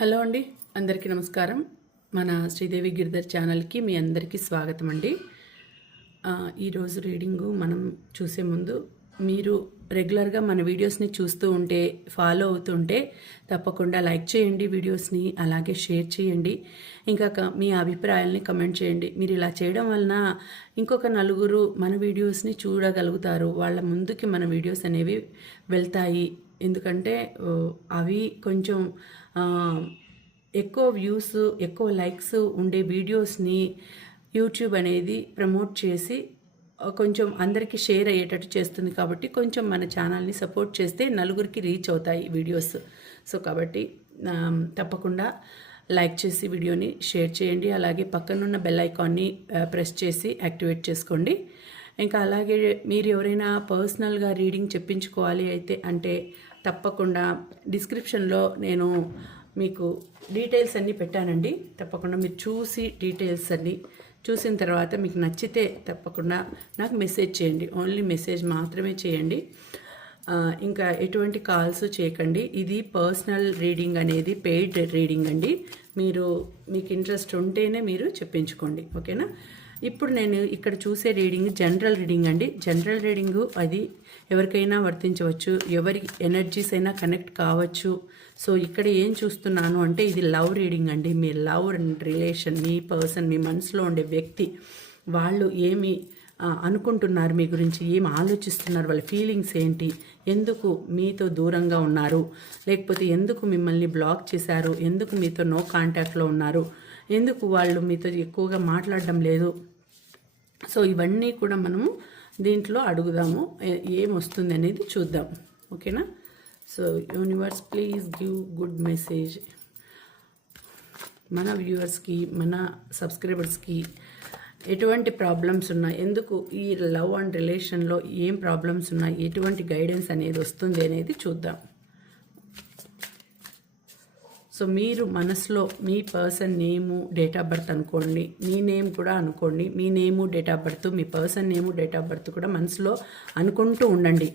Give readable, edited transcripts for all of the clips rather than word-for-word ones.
Hello అండి, అందరికీ నమస్కారం. మన శ్రీదేవి గిరిధర్ ఛానల్కి మీ అందరికీ స్వాగతం అండి. ఈరోజు రీడింగు మనం చూసే ముందు మీరు రెగ్యులర్గా మన వీడియోస్ని చూస్తూ ఉంటే, ఫాలో అవుతుంటే తప్పకుండా లైక్ చేయండి వీడియోస్ని, అలాగే షేర్ చేయండి. ఇంకా మీ అభిప్రాయాల్ని కమెంట్ చేయండి. మీరు ఇలా చేయడం వలన ఇంకొక నలుగురు మన వీడియోస్ని చూడగలుగుతారు. వాళ్ళ ముందుకి మన వీడియోస్ అనేవి వెళ్తాయి. ఎందుకంటే అవి కొంచెం ఎక్కువ వ్యూస్, ఎక్కువ లైక్స్ ఉండే వీడియోస్ని యూట్యూబ్ అనేది ప్రమోట్ చేసి కొంచెం అందరికీ షేర్ అయ్యేటట్టు చేస్తుంది. కాబట్టి కొంచెం మన ఛానల్ని సపోర్ట్ చేస్తే నలుగురికి రీచ్ అవుతాయి వీడియోస్. సో కాబట్టి తప్పకుండా లైక్ చేసి వీడియోని షేర్ చేయండి. అలాగే పక్కనున్న బెల్ ఐకాన్ని ప్రెస్ చేసి యాక్టివేట్ చేసుకోండి. ఇంకా అలాగే మీరు ఎవరైనా పర్సనల్గా రీడింగ్ చెప్పించుకోవాలి అయితే అంటే తప్పకుండా డిస్క్రిప్షన్లో నేను మీకు డీటెయిల్స్ అన్నీ పెట్టానండి. తప్పకుండా మీరు చూసి డీటెయిల్స్ అన్నీ చూసిన తర్వాత మీకు నచ్చితే తప్పకుండా నాకు మెసేజ్ చేయండి. ఓన్లీ మెసేజ్ మాత్రమే చేయండి. ఇంకా ఎటువంటి కాల్స్ చేయకండి. ఇది పర్సనల్ రీడింగ్ అనేది పెయిడ్ రీడింగ్ అండి. మీకు ఇంట్రెస్ట్ ఉంటేనే మీరు చెప్పించుకోండి, ఓకేనా? ఇప్పుడు నేను ఇక్కడ చూసే రీడింగ్ జనరల్ రీడింగ్ అండి. జనరల్ రీడింగు అది ఎవరికైనా వర్తించవచ్చు, ఎవరి ఎనర్జీస్ అయినా కనెక్ట్ కావచ్చు. సో ఇక్కడ ఏం చూస్తున్నాను అంటే ఇది లవ్ రీడింగ్ అండి. మీ లవ్ అండ్ రిలేషన్, మీ పర్సన్, మీ మనసులో ఉండే వ్యక్తి, వాళ్ళు ఏమి అనుకుంటున్నారు మీ గురించి, ఏం ఆలోచిస్తున్నారు, వాళ్ళ ఫీలింగ్స్ ఏంటి, ఎందుకు మీతో దూరంగా ఉన్నారు, లేకపోతే ఎందుకు మిమ్మల్ని బ్లాక్ చేశారు, ఎందుకు మీతో నో కాంటాక్ట్లో ఉన్నారు, ఎందుకు వాళ్ళు మీతో ఎక్కువగా మాట్లాడడం లేదు. సో ఇవన్నీ కూడా మనము దీంట్లో అడుగుదాము, ఏమొస్తుంది అనేది చూద్దాం, ఓకేనా? So universe please give good message మన వ్యూవర్స్కి, మన సబ్స్క్రైబర్స్కి. ఎటువంటి ప్రాబ్లమ్స్ ఉన్నాయి, ఎందుకు ఈ లవ్ అండ్ రిలేషన్లో ఏం ప్రాబ్లమ్స్ ఉన్నాయి, ఎటువంటి గైడెన్స్ అనేది వస్తుంది అనేది చూద్దాం. సో మీరు మనసులో మీ person name, date of birth అనుకోండి, మీ నేమ్ కూడా అనుకోండి. మీ నేము, డేట్ ఆఫ్ బర్త్, మీ person name, date of birth కూడా మనసులో అనుకుంటూ ఉండండి.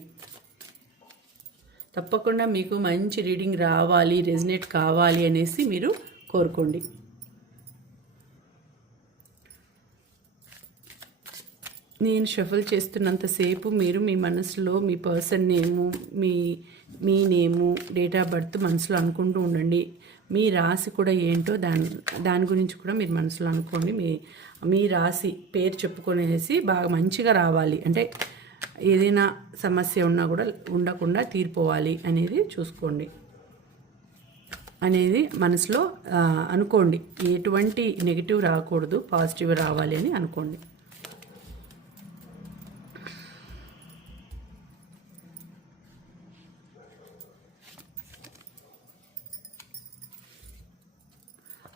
తప్పకుండా మీకు మంచి రీడింగ్ రావాలి, రెజినేట్ కావాలి అనేసి మీరు కోరుకోండి. నేను షఫల్ చేస్తున్నంతసేపు మీరు మీ మనసులో మీ పర్సన్ నేము, మీ నేము, డేట్ ఆఫ్ బర్త్ మనసులో అనుకుంటూ ఉండండి. మీ రాశి కూడా ఏంటో దాని గురించి కూడా మీరు మనసులో అనుకోండి. మీ రాశి పేరు చెప్పుకొనేసి బాగా మంచిగా రావాలి, అంటే ఏదైనా సమస్య ఉన్నా కూడా ఉండకుండా తీరిపోవాలి అనేది చూసుకోండి, అనేది మనసులో అనుకోండి. ఎటువంటి నెగిటివ్ రాకూడదు, పాజిటివ్ రావాలి అని అనుకోండి.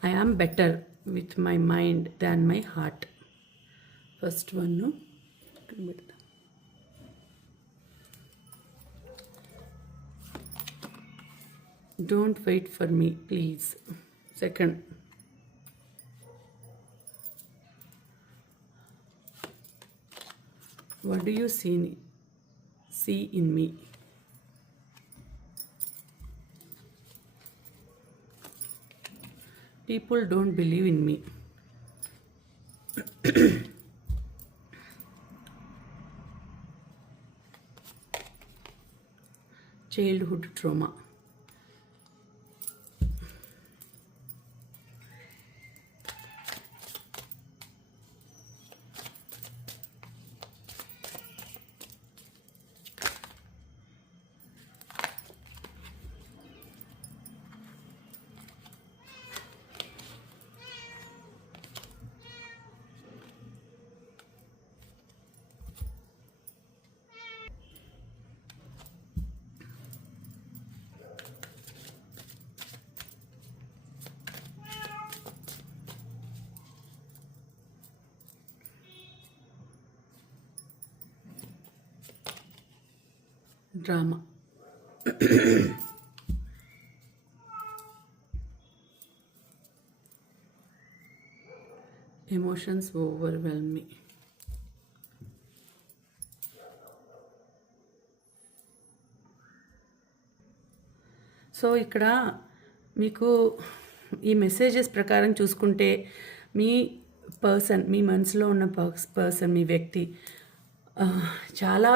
I am better with my mind than my heart. First one, no? Don't wait for me, please. Second, what do you see in me? People don't believe in me. Childhood trauma. Drama. Emotions overwhelm me. So ఇక్కడ మీకు ఈ messages ప్రకారం చూసుకుంటే మీ person, మీ మనసులో ఉన్న person, మీ వ్యక్తి చాలా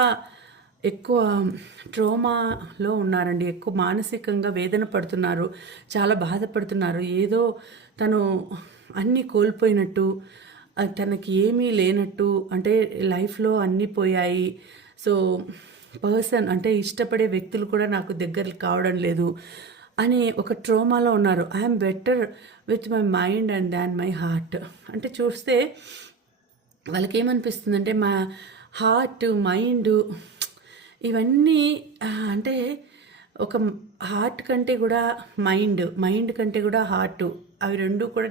ఎక్కువ ట్రోమాలో ఉన్నారండి. ఎక్కువ మానసికంగా వేదన పడుతున్నారు, చాలా బాధపడుతున్నారు. ఏదో తను అన్నీ కోల్పోయినట్టు, తనకి ఏమీ లేనట్టు, అంటే లైఫ్లో అన్నీ పోయాయి. సో పర్సన్ అంటే ఇష్టపడే వ్యక్తులు కూడా నాకు దగ్గర కావడం లేదు అని ఒక ట్రోమాలో ఉన్నారు. I'm better with my mind and than my heart. అంటే చూస్తే వాళ్ళకి ఏమనిపిస్తుందంటే మా హార్ట్, మైండ్ ఇవన్నీ అంటే ఒక హార్ట్ కంటే కూడా మైండ్ కంటే కూడా హార్ట్, అవి రెండు కూడా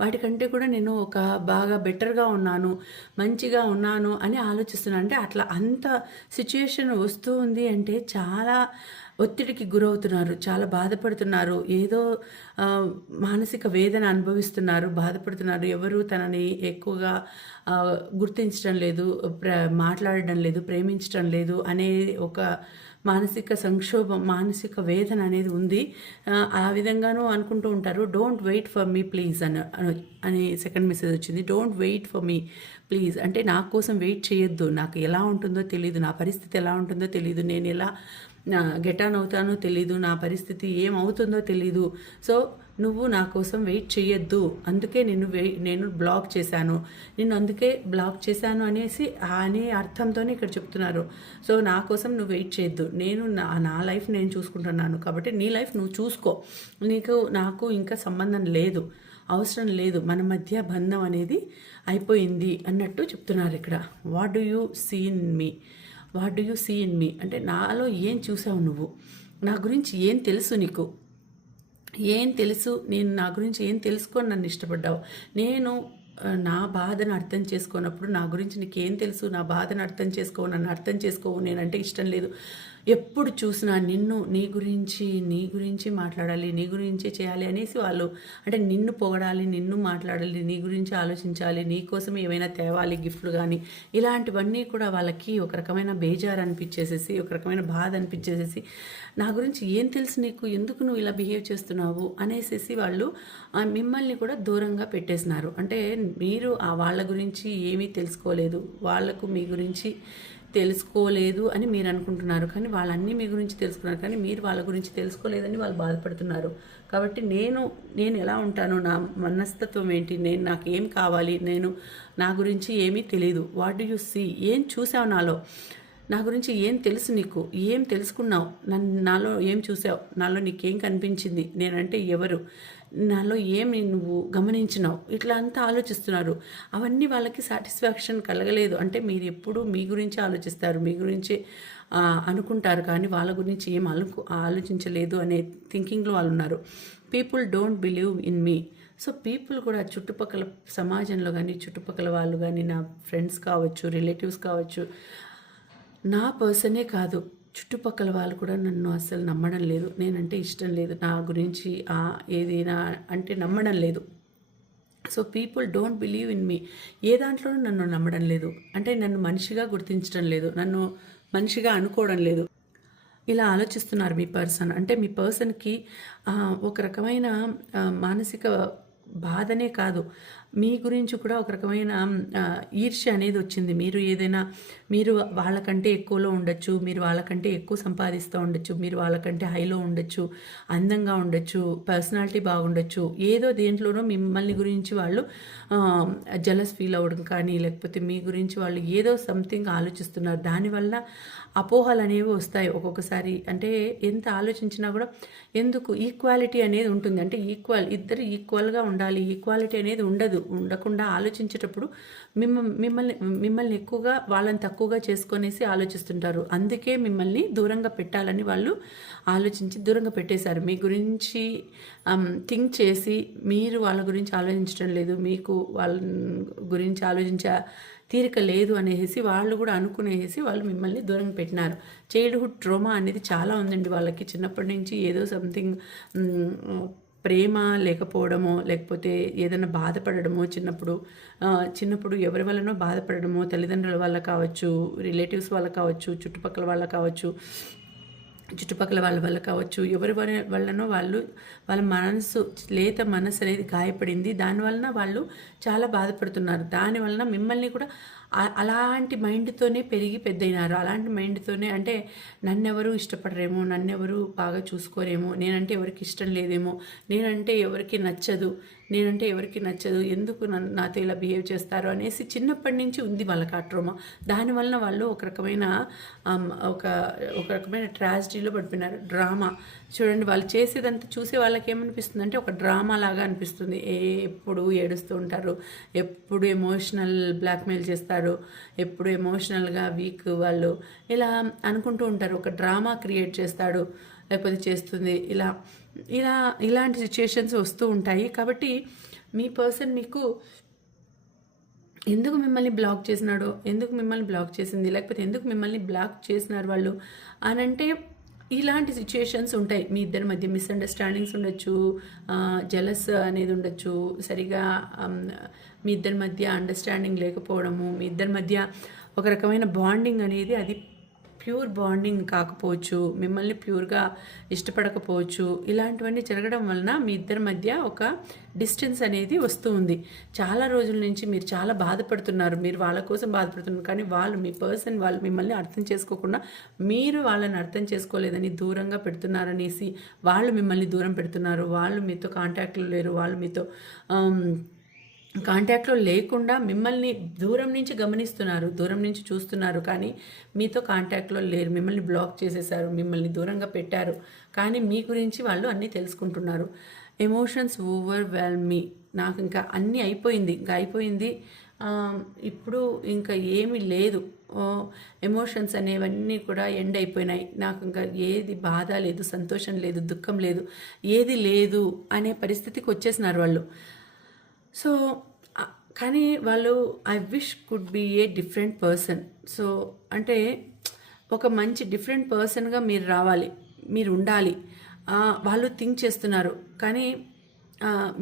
వాటికంటే కూడా నేను ఒక బాగా బెటర్గా ఉన్నాను, మంచిగా ఉన్నాను అని ఆలోచిస్తున్నాను. అంటే అట్లా అంత సిచ్యుయేషన్ వస్తూ ఉంది అంటే చాలా ఒత్తిడికి గురవుతున్నారు, చాలా బాధపడుతున్నారు, ఏదో మానసిక వేదన అనుభవిస్తున్నారు, బాధపడుతున్నారు. ఎవరు తనని ఎక్కువగా గుర్తించడం లేదు, మాట్లాడడం లేదు, ప్రేమించడం లేదు అనే ఒక మానసిక సంక్షోభం, మానసిక వేదన అనేది ఉంది. ఆ విధంగానూ అనుకుంటూ ఉంటారు. Don't wait for me please అని సెకండ్ మెసేజ్ వచ్చింది. Don't wait for me please అంటే నా కోసం వెయిట్ చేయొద్దు. నాకు ఎలా ఉంటుందో తెలియదు, నా పరిస్థితి ఎలా ఉంటుందో తెలియదు, నేను ఎలా గెట్ ఆన్ అవుతానో తెలీదు, నా పరిస్థితి ఏమవుతుందో తెలీదు. సో నువ్వు నా కోసం వెయిట్ చేయొద్దు, అందుకే నేను బ్లాక్ చేశాను, అందుకే బ్లాక్ చేశాను అనే అర్థంతోనే ఇక్కడ చెప్తున్నారు. సో నా కోసం నువ్వు వెయిట్ చేయొద్దు, నా లైఫ్ నేను చూసుకుంటున్నాను, కాబట్టి నీ లైఫ్ నువ్వు చూసుకో, నాకు ఇంకా సంబంధం లేదు, అవసరం లేదు, మన మధ్య బంధం అనేది అయిపోయింది అన్నట్టు చెప్తున్నారు ఇక్కడ. What do you see in me అంటే నాలో ఏం చూసావు నువ్వు, నా గురించి ఏం తెలుసు నీకు, ఏం తెలుసు, నా గురించి ఏం తెలుసుకొని నన్ను ఇష్టపడ్డావు. నా బాధను అర్థం చేసుకున్నప్పుడు నా గురించి నీకేం తెలుసు, నా బాధను అర్థం చేసుకోవు, నన్ను అర్థం చేసుకోవు, నేనంటే ఇష్టం లేదు. ఎప్పుడు చూసినా నీ గురించి మాట్లాడాలి, నీ గురించే చేయాలి అనేసి వాళ్ళు అంటే నిన్ను పొగడాలి, నిన్ను మాట్లాడాలి, నీ గురించి ఆలోచించాలి, నీ కోసం ఏమైనా తేవాలి గిఫ్ట్లు కానీ, ఇలాంటివన్నీ కూడా వాళ్ళకి ఒక రకమైన బేజారు అనిపించేసేసి, ఒక రకమైన బాధ అనిపించేసేసి, నా గురించి ఏం తెలుసు నీకు, ఎందుకు నువ్వు ఇలా బిహేవ్ చేస్తున్నావు అనేసి వాళ్ళు మిమ్మల్ని కూడా దూరంగా పెట్టేసినారు. అంటే మీరు వాళ్ళ గురించి ఏమీ తెలుసుకోలేదు, వాళ్లకు మీ గురించి తెలుసుకోలేదు అని మీరు అనుకుంటున్నారు, కానీ వాళ్ళన్నీ మీ గురించి తెలుసుకున్నారు, కానీ మీరు వాళ్ళ గురించి తెలుసుకోలేదని వాళ్ళు బాధపడుతున్నారు. కాబట్టి నేను ఎలా ఉంటాను, నా మనస్తత్వం ఏంటి, నాకేం కావాలి, నా గురించి ఏమీ తెలియదు. వాట్ డు యు సీ, ఏం చూసావు నాలో, నా గురించి ఏం తెలుసు నీకు, ఏం తెలుసుకున్నావు, నాలో ఏం చూసావు, నాలో నీకేం కనిపించింది, నేనంటే ఎవరు, నాలో ఏమి నువ్వు గమనించినావు, ఇట్లా అంతా ఆలోచిస్తున్నారు. అవన్నీ వాళ్ళకి సాటిస్ఫాక్షన్ కలగలేదు. అంటే మీరు ఎప్పుడు మీ గురించి ఆలోచిస్తారు, మీ గురించి అనుకుంటారు, కానీ వాళ్ళ గురించి ఏం ఆలోచించలేదు అనే థింకింగ్లో వాళ్ళు ఉన్నారు. People don't believe in me. So people కూడా చుట్టుపక్కల సమాజంలో కానీ, చుట్టుపక్కల వాళ్ళు కానీ, నా ఫ్రెండ్స్ కావచ్చు, రిలేటివ్స్ కావచ్చు, నా పర్సనే కాదు, చుట్టుపక్కల వాళ్ళు కూడా నన్ను అస్సలు నమ్మడం లేదు, నేనంటే ఇష్టం లేదు, నా గురించి ఏదైనా అంటే నమ్మడం లేదు. So people don't believe in me, ఏ దాంట్లోనూ నన్ను నమ్మడం లేదు, అంటే నన్ను మనిషిగా గుర్తించడం లేదు, నన్ను మనిషిగా అనుకోవడం లేదు, ఇలా ఆలోచిస్తున్నారు మీ పర్సన్. అంటే మీ పర్సన్కి ఒక రకమైన మానసిక బాధనే కాదు, మీ గురించి కూడా ఒక రకమైన ఈర్ష్య అనేది వచ్చింది. మీరు వాళ్ళకంటే ఎక్కువలో ఉండొచ్చు, మీరు వాళ్ళకంటే ఎక్కువ సంపాదిస్తూ ఉండొచ్చు, మీరు వాళ్ళకంటే హైలో ఉండొచ్చు, అందంగా ఉండొచ్చు, పర్సనాలిటీ బాగుండొచ్చు, ఏదో దేంట్లోనో మిమ్మల్ని గురించి వాళ్ళు జలస్ ఫీల్ అవ్వడం కానీ, లేకపోతే మీ గురించి వాళ్ళు ఏదో సంథింగ్ ఆలోచిస్తున్నారు. దానివల్ల అపోహలు అనేవి వస్తాయి ఒక్కొక్కసారి. అంటే ఎంత ఆలోచించినా కూడా ఎందుకు ఈక్వాలిటీ అనేది ఉంటుంది, అంటే ఇద్దరు ఈక్వల్గా ఉండాలి, ఈక్వాలిటీ అనేది ఉండకుండా ఆలోచించేటప్పుడు మిమ్మల్ని ఎక్కువగా వాళ్ళని తక్కువగా చేసుకొనేసి ఆలోచిస్తుంటారు. అందుకే మిమ్మల్ని దూరంగా పెట్టాలని వాళ్ళు ఆలోచించి దూరంగా పెట్టేశారు. మీ గురించి థింక్ చేసి మీరు వాళ్ళ గురించి ఆలోచించడం లేదు, మీకు వాళ్ళ గురించి ఆలోచించే తీరిక లేదు అనేసి వాళ్ళు కూడా అనుకునేసి వాళ్ళు మిమ్మల్ని దూరంగా పెట్టినారు. చైల్డ్హుడ్ ట్రోమా అనేది చాలా ఉందండి వాళ్ళకి. చిన్నప్పటి నుంచి ఏదో సంథింగ్ ప్రేమ లేకపోవడమో, లేకపోతే ఏదైనా బాధపడడమో, చిన్నప్పుడు ఎవరి వల్లనో బాధపడడమో, తల్లిదండ్రుల వల్ల కావచ్చు, రిలేటివ్స్ వల్ల కావచ్చు, చుట్టుపక్కల వల్ల కావచ్చు, చుట్టుపక్కల వాళ్ళ వల్ల కావచ్చు, ఎవరి వల్లనో వాళ్ళ మనసు లేత మనసు అనేది గాయపడింది. దానివలన వాళ్ళు చాలా బాధపడుతున్నారు. దానివలన మిమ్మల్ని కూడా అలాంటి మైండ్తోనే పెరిగి పెద్దయినారు. అలాంటి మైండ్తోనే అంటే నన్నెవరు ఇష్టపడరేమో, నన్నెవరు బాగా చూసుకోరేమో, నేనంటే ఎవరికి ఇష్టం లేదేమో, నేనంటే ఎవరికి నచ్చదు, ఎందుకు నాతో ఇలా బిహేవ్ చేస్తారు అనేసి చిన్నప్పటి నుంచి ఉంది వాళ్ళకి ఆ ట్రోమా. దానివలన వాళ్ళు ఒక రకమైన ట్రాజడీలో పడిపోయినారు. డ్రామా చూడండి, వాళ్ళు చేసేదంతా చూసే వాళ్ళకి ఏమనిపిస్తుంది అంటే ఒక డ్రామా లాగా అనిపిస్తుంది. ఎప్పుడు ఏడుస్తూ ఉంటారు, ఎప్పుడు ఎమోషనల్ బ్లాక్మెయిల్ చేస్తారు, ఎప్పుడు ఎమోషనల్గా వీక్ వాళ్ళు ఇలా అనుకుంటూ ఉంటారు. ఒక డ్రామా క్రియేట్ చేస్తాడు లేకపోతే చేస్తుంది, ఇలాంటి సిచ్యుయేషన్స్ వస్తూ ఉంటాయి. కాబట్టి మీ పర్సన్ మీకు ఎందుకు మిమ్మల్ని బ్లాక్ చేసినాడో, ఎందుకు మిమ్మల్ని బ్లాక్ చేసింది, లేకపోతే ఎందుకు మిమ్మల్ని బ్లాక్ చేసినారు వాళ్ళు అనంటే ఇలాంటి సిచ్యుయేషన్స్ ఉంటాయి. మీ ఇద్దరి మధ్య మిస్అండర్స్టాండింగ్స్ ఉండొచ్చు, జెలస్ అనేది ఉండొచ్చు, సరిగా మీ ఇద్దరి మధ్య అండర్స్టాండింగ్ లేకపోవడము, మీ ఇద్దరి మధ్య ఒక రకమైన బాండింగ్ అనేది అది ప్యూర్ బాండింగ్ కాకపోవచ్చు, మిమ్మల్ని ప్యూర్గా ఇష్టపడకపోవచ్చు. ఇలాంటివన్నీ జరగడం వలన మీ ఇద్దరి మధ్య ఒక డిస్టెన్స్ అనేది వస్తూ ఉంది. చాలా రోజుల నుంచి మీరు చాలా బాధపడుతున్నారు, మీరు వాళ్ళ కోసం బాధపడుతున్నారు. కానీ మీ పర్సన్ వాళ్ళు మిమ్మల్ని అర్థం చేసుకోకుండా మీరు వాళ్ళని అర్థం చేసుకోలేదని దూరంగా పెడుతున్నారనేసి వాళ్ళు మిమ్మల్ని దూరం పెడుతున్నారు. వాళ్ళు మీతో కాంటాక్ట్లో లేరు, వాళ్ళు మీతో కాంటాక్ట్లో లేకుండా మిమ్మల్ని దూరం నుంచి గమనిస్తున్నారు, దూరం నుంచి చూస్తున్నారు, కానీ మీతో కాంటాక్ట్లో లేరు. మిమ్మల్ని బ్లాక్ చేసేసారు, మిమ్మల్ని దూరంగా పెట్టారు. కానీ మీ గురించి వాళ్ళు అన్నీ తెలుసుకుంటున్నారు. ఎమోషన్స్ ఓవర్వెల్మ్ మీ, నాకు ఇంకా అన్నీ అయిపోయింది, ఇప్పుడు ఇంకా ఏమీ లేదు, ఎమోషన్స్ అనేవన్నీ కూడా ఎండ్ అయిపోయినాయి, నాకు ఇంకా ఏది బాధ లేదు, సంతోషం లేదు, దుఃఖం లేదు, ఏది లేదు అనే పరిస్థితికి వచ్చేసినారు వాళ్ళు. సో కానీ వాళ్ళు I wish could be a different person. So అంటే ఒక మంచి డిఫరెంట్ పర్సన్గా మీరు రావాలి, మీరు ఉండాలి. వాళ్ళు థింక్ చేస్తున్నారు, కానీ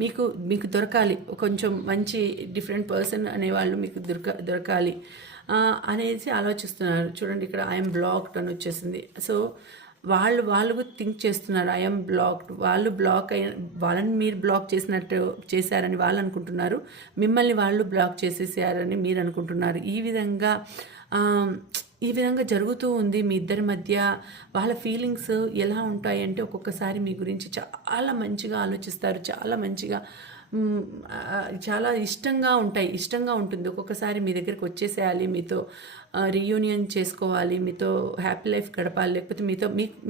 మీకు దొరకాలి, కొంచెం మంచి డిఫరెంట్ పర్సన్ అనేవాళ్ళు మీకు దొరకాలి అనేసి ఆలోచిస్తున్నారు. చూడండి, ఇక్కడ ఐఎమ్ బ్లాక్డ్ అని వచ్చేసింది. సో వాళ్ళు థింక్ చేస్తున్నారు, ఐఎమ్ బ్లాక్డ్, వాళ్ళని మీరు బ్లాక్ చేశారని వాళ్ళు అనుకుంటున్నారు, మిమ్మల్ని వాళ్ళు బ్లాక్ చేసేసారని మీరు అనుకుంటున్నారు. ఈ విధంగా జరుగుతూ ఉంది మీ ఇద్దరి మధ్య. వాళ్ళ ఫీలింగ్స్ ఎలా ఉంటాయంటే ఒక్కొక్కసారి మీ గురించి చాలా మంచిగా ఆలోచిస్తారు, చాలా ఇష్టంగా ఉంటుంది. ఒక్కొక్కసారి మీ దగ్గరికి వచ్చేసేయాలి, మీతో రీయూనియన్ చేసుకోవాలి, మీతో హ్యాపీ లైఫ్ గడపాలి, లేకపోతే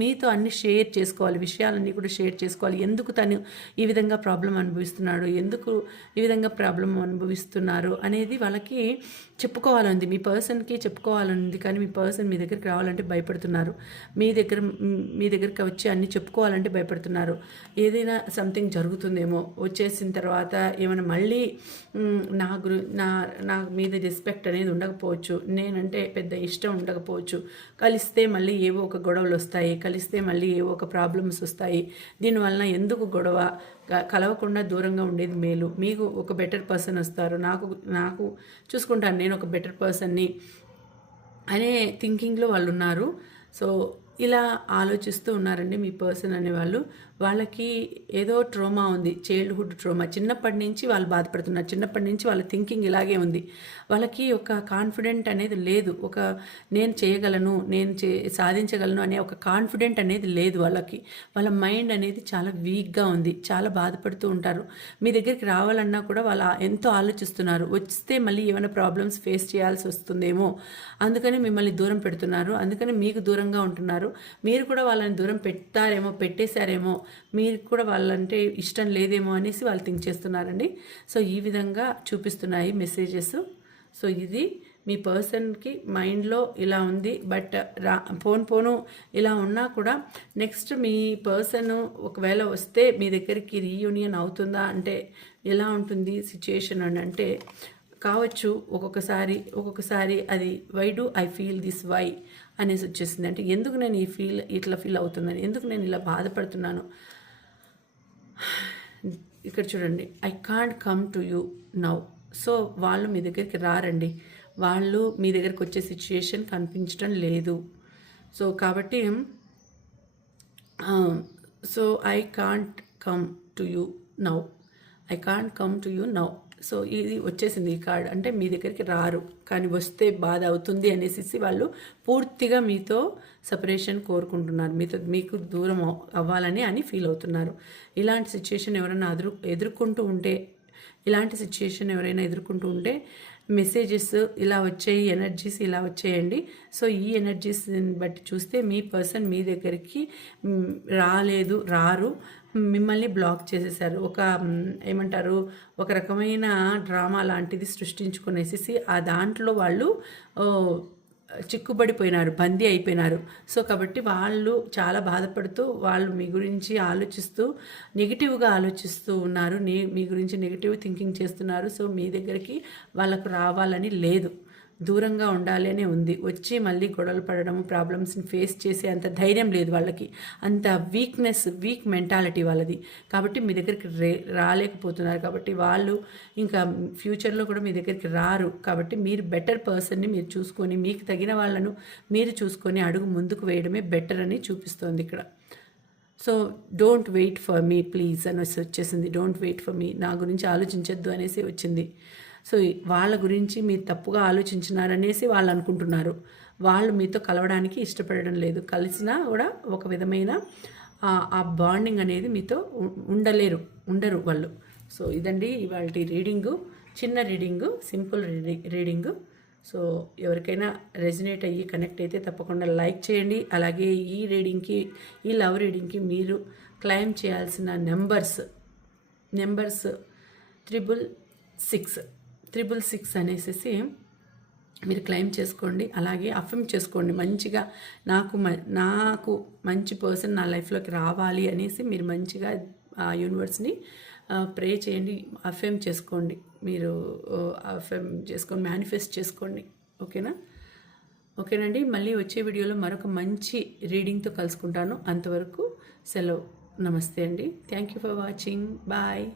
మీతో అన్ని షేర్ చేసుకోవాలి, విషయాలన్నీ కూడా షేర్ చేసుకోవాలి. ఎందుకు తను ఈ విధంగా ప్రాబ్లం అనుభవిస్తున్నాడు, ఎందుకు ఈ విధంగా ప్రాబ్లం అనుభవిస్తున్నారు అనేది వాళ్ళకి చెప్పుకోవాలంది, మీ పర్సన్కి చెప్పుకోవాలనుంది. కానీ మీ పర్సన్ మీ దగ్గరికి రావాలంటే భయపడుతున్నారు, మీ దగ్గరికి వచ్చి అన్నీ చెప్పుకోవాలంటే భయపడుతున్నారు. ఏదైనా సంథింగ్ జరుగుతుందేమో, వచ్చేసిన తర్వాత ఏమైనా మళ్ళీ నా మీద రెస్పెక్ట్ అనేది ఉండకపోవచ్చు, నేనంటే పెద్ద ఇష్టం ఉండకపోవచ్చు, కలిస్తే మళ్ళీ ఏవో ఒక గొడవలు వస్తాయి, కలిస్తే మళ్ళీ ఏవో ఒక ప్రాబ్లమ్స్ వస్తాయి. దీనివలన ఎందుకు గొడవ, కలవకుండా దూరంగా ఉండేది మేలు, మీకు ఒక బెటర్ పర్సన్ వస్తారు, నాకు చూసుకుంటాను, నేను ఒక బెటర్ పర్సన్ని అనే థింకింగ్లో వాళ్ళు ఉన్నారు. సో ఇలా ఆలోచిస్తూ ఉన్నారండి మీ పర్సన్ అనేవాళ్ళు. వాళ్ళకి ఏదో ట్రోమా ఉంది, చైల్డ్హుడ్ ట్రోమా, చిన్నప్పటి నుంచి వాళ్ళు బాధపడుతున్నారు, చిన్నప్పటి నుంచి వాళ్ళ థింకింగ్ ఇలాగే ఉంది. వాళ్ళకి ఒక కాన్ఫిడెంట్ అనేది లేదు, నేను చేయగలను, సాధించగలను అనే ఒక కాన్ఫిడెంట్ అనేది లేదు వాళ్ళకి. వాళ్ళ మైండ్ అనేది చాలా వీక్గా ఉంది, చాలా బాధపడుతూ ఉంటారు. మీ దగ్గరికి రావాలన్నా కూడా వాళ్ళు ఎంతో ఆలోచిస్తున్నారు, వస్తే మళ్ళీ ఏమైనా ప్రాబ్లమ్స్ ఫేస్ చేయాల్సి వస్తుందేమో, అందుకని మిమ్మల్ని దూరం పెడుతున్నారు, అందుకని మీకు దూరంగా ఉంటున్నారు. మీరు కూడా వాళ్ళని దూరం పెట్టేశారేమో, మీరు కూడా వాళ్ళంటే ఇష్టం లేదేమో అనేసి వాళ్ళు థింక్ చేస్తున్నారండి. సో ఈ విధంగా చూపిస్తున్నాయి మెసేజెస్. సో ఇది మీ పర్సన్కి మైండ్లో ఇలా ఉంది. బట్ పోను ఇలా ఉన్నా కూడా నెక్స్ట్ మీ పర్సన్ ఒకవేళ వస్తే మీ దగ్గరికి రీయూనియన్ అవుతుందా అంటే ఎలా ఉంటుంది సిచ్యుయేషన్ అని అంటే కావచ్చు. ఒక్కొక్కసారి అది why do I feel this why అనేసి వచ్చేసింది. అంటే ఎందుకు నేను ఇట్లా ఫీల్ అవుతున్నాను, ఎందుకు నేను ఇలా బాధపడుతున్నాను. ఇక్కడ చూడండి, I can't come to you now. So వాళ్ళు మీ దగ్గరికి రారండి, వాళ్ళు మీ దగ్గరికి వచ్చే సిచ్యుయేషన్ కనిపించడం లేదు. సో కాబట్టి so I can't come to you now, I can't come to you now. So ఇది వచ్చేసింది ఈ కార్డ్, అంటే మీ దగ్గరికి రారు, కానీ వస్తే బాధ అవుతుంది అనేసి వాళ్ళు పూర్తిగా మీతో సపరేషన్ కోరుకుంటున్నారు, మీకు దూరం అవ్వాలని అని ఫీల్ అవుతున్నారు. ఇలాంటి సిచ్యుయేషన్ ఎవరైనా ఎదుర్కొంటూ ఉంటే, ఇలాంటి సిచ్యుయేషన్ ఎవరైనా ఎదుర్కొంటూ ఉంటే మెసేజెస్ ఇలా వచ్చాయి, ఎనర్జీస్ ఇలా వచ్చాయండి. సో ఈ ఎనర్జీస్ని బట్టి చూస్తే మీ పర్సన్ మీ దగ్గరికి రారు, మిమ్మల్ని బ్లాక్ చేసేసారు. ఏమంటారు, ఒక రకమైన డ్రామా లాంటిది సృష్టించుకునేసి ఆ దాంట్లో వాళ్ళు చిక్కుబడిపోయినారు, బందీ అయిపోయినారు. సో కాబట్టి వాళ్ళు చాలా బాధపడుతూ వాళ్ళు మీ గురించి ఆలోచిస్తూ నెగిటివ్గా ఆలోచిస్తూ ఉన్నారు, మీ గురించి నెగిటివ్ థింకింగ్ చేస్తున్నారు. సో మీ దగ్గరికి వాళ్ళకు రావాలని లేదు, దూరంగా ఉండాలి అనే ఉంది. వచ్చి మళ్ళీ గొడవలు పడడం, ప్రాబ్లమ్స్ని ఫేస్ చేసే అంత ధైర్యం లేదు వాళ్ళకి, అంత వీక్ మెంటాలిటీ వాళ్ళది. కాబట్టి మీ దగ్గరికి రాలేకపోతున్నారు. కాబట్టి వాళ్ళు ఇంకా ఫ్యూచర్లో కూడా మీ దగ్గరికి రారు. కాబట్టి మీరు బెటర్ పర్సన్ని మీరు చూసుకొని, మీకు తగిన వాళ్ళను మీరు చూసుకొని అడుగు ముందుకు వేయడమే బెటర్ అని చూపిస్తోంది ఇక్కడ. So don't wait for me please అనేసి వచ్చేసింది. డోంట్ వెయిట్ ఫర్ మీ, నా గురించి ఆలోచించొద్దు అనేసి వచ్చింది. సో వాళ్ళ గురించి మీరు తప్పుగా ఆలోచించినారనేసి వాళ్ళు అనుకుంటున్నారు. వాళ్ళు మీతో కలవడానికి ఇష్టపడడం లేదు, కలిసినా కూడా ఒక విధమైన ఆ బాండింగ్ అనేది మీతో ఉండరు వాళ్ళు. సో ఇదండి ఇవాళ రీడింగు, చిన్న రీడింగు, సింపుల్ రీడింగు. సో ఎవరికైనా రెజినేట్ అయ్యి కనెక్ట్ అయితే తప్పకుండా లైక్ చేయండి. అలాగే ఈ లవ్ రీడింగ్కి మీరు క్లైమ్ చేయాల్సిన నెంబర్స్ 666 అనేసి మీరు క్లెయిమ్ చేసుకోండి. అలాగే అఫర్మ్ చేసుకోండి మంచిగా, నాకు మంచి పర్సన్ నా లైఫ్లోకి రావాలి అనేసి మీరు మంచిగా యూనివర్స్ని ప్రే చేయండి, అఫర్మ్ చేసుకోండి. మీరు అఫర్మ్ చేసుకొని మేనిఫెస్ట్ చేసుకోండి. ఓకేనండి. మళ్ళీ వచ్చే వీడియోలో మరొక మంచి రీడింగ్తో కలుసుకుంటాను. అంతవరకు సెలవు. నమస్తే అండి. Thank you for watching. Bye.